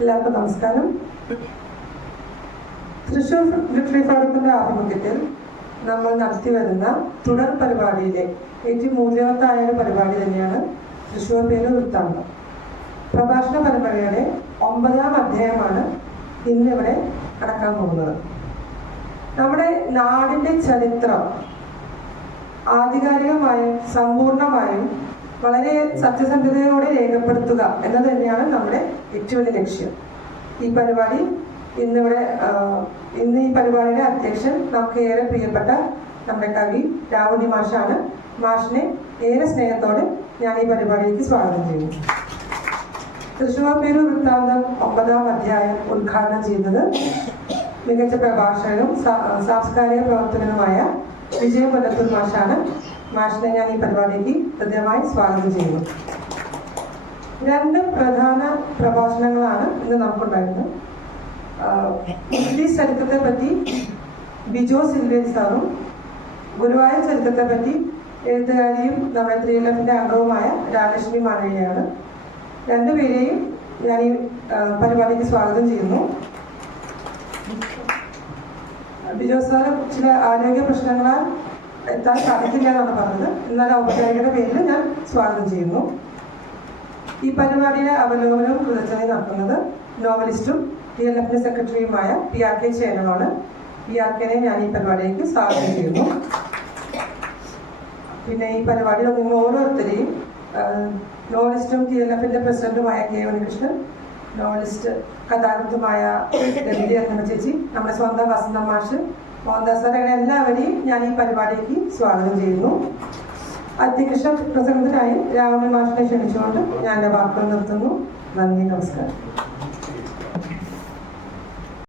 എല്ലാവർക്കും നമസ്കാരം. തൃശൂർ ലിറ്ററി ഫോറത്തിന്റെ ആഭിമുഖ്യത്തിൽ നമ്മൾ നടത്തി വരുന്ന തുടർ പരിപാടിയിലെ ഏറ്റവും മൂല്യവത്തായ ഒരു പരിപാടി തന്നെയാണ് തൃശൂർ പേര് വൃത്താന്തം പ്രഭാഷണ പരമ്പരയുടെ ഒമ്പതാം അധ്യായമാണ് ഇന്നിവിടെ നടക്കാൻ പോകുന്നത്. നമ്മുടെ നാടിന്റെ ചരിത്രം ആധികാരികമായും സമ്പൂർണമായും വളരെ സത്യസന്ധതയോടെ രേഖപ്പെടുത്തുക എന്നത് തന്നെയാണ് നമ്മുടെ ഏറ്റവും വലിയ ലക്ഷ്യം. ഈ പരിപാടി ഇന്നിവിടെ ഇന്ന് ഈ പരിപാടിയുടെ അധ്യക്ഷൻ നമുക്ക് ഏറെ പ്രിയപ്പെട്ട നമ്മുടെ കവി രാവുണി മാഷാണ്. മാഷിനെ ഏറെ സ്നേഹത്തോടെ ഞാൻ ഈ പരിപാടിയിലേക്ക് സ്വാഗതം ചെയ്യുന്നു. തൃശ്ശൂർ വൃത്താന്തം ഒമ്പതാം അധ്യായം ഉദ്ഘാടനം ചെയ്യുന്നത് മികച്ച പ്രഭാഷകനും സാംസ്കാരിക പ്രവർത്തകനുമായ വിജയ കൊല്ലത്തൂർ മാഷാണ്. മാഷിനെ ഞാൻ ഈ പരിപാടിക്ക് ഹൃദ്യമായി സ്വാഗതം ചെയ്യുന്നു. രണ്ട് പ്രധാന പ്രഭാഷണങ്ങളാണ് ഇന്ന് നമുക്കുണ്ടായിരുന്നത്. ഇംഗ്ലീഷ് ചരിത്രത്തെ പറ്റി ബിജോ സിൽവേൻ സാറും ഗുരുവായൂർ ചരിത്രത്തെ പറ്റി എഴുത്തുകാരിയും നമ്മുടെ ത്രീ എഫിന്റെ അംഗവുമായ രാജലക്ഷ്മി മാനവയാണ് രണ്ടുപേരെയും ഞാൻ ഈ പരിപാടിക്ക് സ്വാഗതം ചെയ്യുന്നു. ബിജോ സാറ് ചില ആരോഗ്യ പ്രശ്നങ്ങളാൽ എത്താൻ സാധിക്കില്ല എന്നാണ് പറഞ്ഞത്. എന്നാൽ ഔപചാരികയുടെ പേരിൽ ഞാൻ സ്വാഗതം ചെയ്യുന്നു. ഈ പരിപാടിയുടെ അവലോകനവും കൃതജ്ഞതയും നടത്തുന്നത് നോവലിസ്റ്റും ഡി എൽ എഫിന്റെ സെക്രട്ടറിയുമായ പി ആർ കെ ചേരനാണ് പി ആർ കെനെ ഞാൻ ഈ പരിപാടിയിലേക്ക് സ്വാഗതം ചെയ്യുന്നു. പിന്നെ ഈ പരിപാടിയിൽ നിങ്ങൾ ഓരോരുത്തരെയും നോവലിസ്റ്റും ടി എൽ എഫിന്റെ പ്രസിഡന്റുമായ കെ ഉണ്ണികൃഷ്ണൻ നോവലിസ്റ്റ് കഥാകൃത്തുമായ രവി അന്നമ്മ ചേച്ചി നമ്മുടെ സ്വന്തം വസന്ത മാഷ് മോഹൻദാസ് എല്ലാവരെയും ഞാൻ ഈ പരിപാടിക്ക് സ്വാഗതം ചെയ്യുന്നു. അധ്യക്ഷ പ്രസംഗത്തിനായി രാവണി മാഷിനെ ക്ഷണിച്ചുകൊണ്ട് ഞാൻ എന്റെ വാക്കുകൾ നിർത്തുന്നു. നന്ദി നമസ്കാരം.